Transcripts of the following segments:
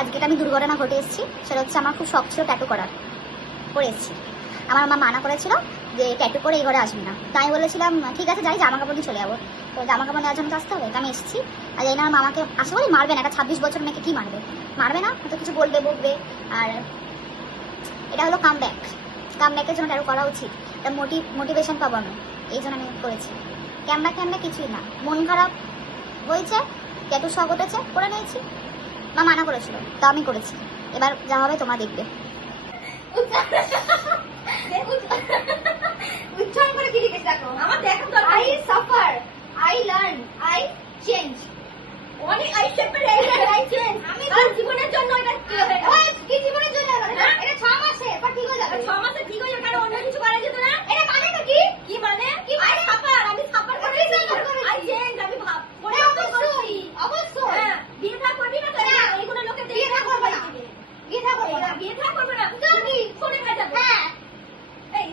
আজকে আমি দুর্ঘটনা ঘটে এসেছি। সেটা হচ্ছে আমার খুব শখ ছিল ট্যাটু করার, করে এসেছি। আমার মা মানা করেছিল যে ট্যাটু করে এই ঘরে আসবি না। তাই আমি বলেছিলাম ঠিক আছে যাই, জামা কাপড় দিয়ে চলে যাবো। তো জামা কাপড় নেওয়ার জন্য তো আসতে হবে। তো আমি এসেছি। আর জানি না আমার মামাকে আসে বলে মারবে না, একটা 26 বছর মেয়েকে কি মারবে, মারবে না, হয়তো কিছু বলবে বকবে। আর এটা হলো কামব্যাকের জন্য ট্যাটু করা উচিত। এটা মোটিভেশন পাবো আমি, এই জন্য আমি করেছি। ক্যামব্যাক কিছুই না, মন খারাপ হয়েছে, ট্যাটু শখ উঠেছে, করে নিয়েছি। মা মানা করেছিল, তা আমি করেছি। এবার যা হবে তোমরা দেখবে। উচ্চারণ করে কি লিখেছ দেখো। আমার দেখো তো, I suffer, I learn, I change. অনেক I suffer, I learn, I change. আমি আর জীবনের জন্য এটা কি জীবনের জন্য এটা 6 মাসে পর ঠিক হয়ে যাবে। 6 মাসে ঠিক হয়ে যাবে, কারণ অন্য কিছু করা যেত না। এটা মানেটা কি? কি মানে? আই সাফার, আমি সাফার করেছি। আই চেঞ্জ, আমি ভাব করেছি। অবশ্যই হ্যাঁ, বিয়ে থা করবি না তো? এইগুলো লোকে বিয়ে থা করবে না, বিয়ে থা করবে না, বিয়ে থা করবে না। তো কি শুনে না যাবে? হ্যাঁ এই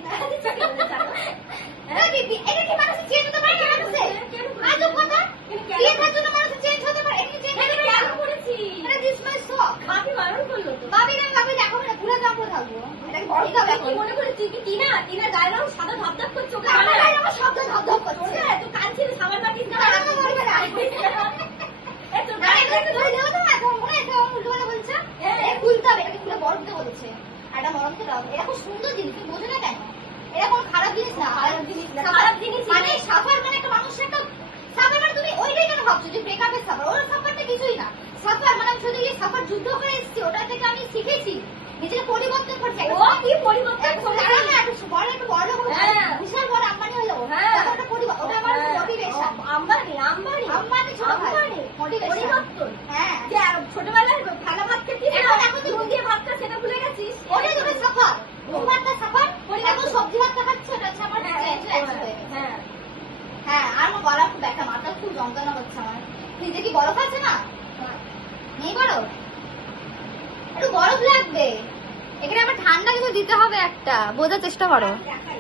এটা কি মানুষ চেঞ্জ হতে পারে? আজব কথা। বিয়ে থাকার জন্য মানুষ চেঞ্জ হতে পারে? এটা চেঞ্জ আমি কেন করেছি? এটা দিস মাই শখ। বাপি বারণ করলো তো। বাপি দেখো না, ঘুরে যাবো থাকবো। এটা বড় কথা কি মনে করে তুই কি টিনা গায়ের রং সাদা ধপধপ করছে। ওকে আমার গায়ের রং সাদা ধপধপ করছে। তো কাঁদছিস সাবান বাটিস না? আমি বলবো না। এত গায়ের রং ধরে দেও না, এখন মনে আছে উল্টো কথা বলছে। এ খুলতে হবে, এটা খুলে বড় দিতে বলেছে। এটা মরম তো দাও, এটা খুব সুন্দর জিনিস, তুমি বোঝো না কেন? এটা কোনো খারাপ জিনিস না, খারাপ জিনিস মানে সাফার মানে একটা মানুষের একটা সাফার মানে তুমি ওইটাই কেন ভাবছো যে ব্রেকআপের সাফার? ওর সাফারটা কিছুই না। সাফার মানে আমি শুধু এই সাফার যুদ্ধ করে এসেছি, ওটা থেকে আমি শিখেছি, নিজেকে পরিবর্তন করছি। ও কি পরিবর্তন করছে? না একটু বড় লোক, বিশাল বড় আম্বানি হয়ে যাবো। একটা পরিবর্তন, ওটা আমার মোটিভেশন। আম্বানি ছোট ভাই, মোটিভেশন। হ্যাঁ, যে ছোটবেলায় খানা ভাত খেতে, এখন তুই মন দিয়ে ভাতটা সেটা ভুলে গেছিস। ওটাই তোর সাফার, ভাতটা সাফার। এখন সবজি ভাত খাচ্ছি, ওটা হচ্ছে আমার হ্যাঁ হ্যাঁ। আর আমার গলা খুব ব্যথা, মাথা খুব যন্ত্রণা হচ্ছে আমার। ফ্রিজে কি বরফ আছে না? নেই বরফ? একটু বরফ লাগবে। এখানে আবার ঠান্ডা কিন্তু দিতে হবে একটা, বোঝার চেষ্টা করো।